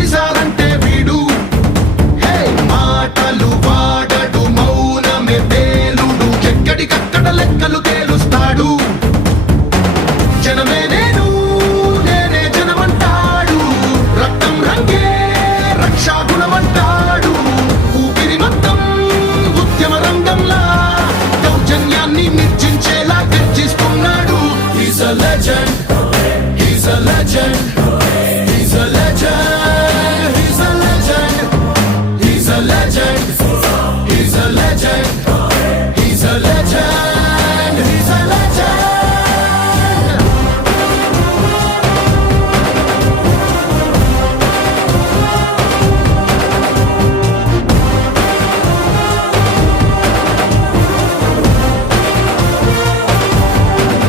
కలిసారంటే వీడు. మాటలు వాడడు మౌనమే తేలుడు ఎక్కడికక్కడ లెక్కలు తేలుస్తాడు. జనమే నేను నేనే జనమంటాడు. రక్తం రంగే రక్షా గుణమంటాడు. ఊపిరి మొత్తం ఉద్యమ రంగంలా దౌర్జన్యాన్ని నిర్చించేలా గర్జిస్తున్నాడు. Is a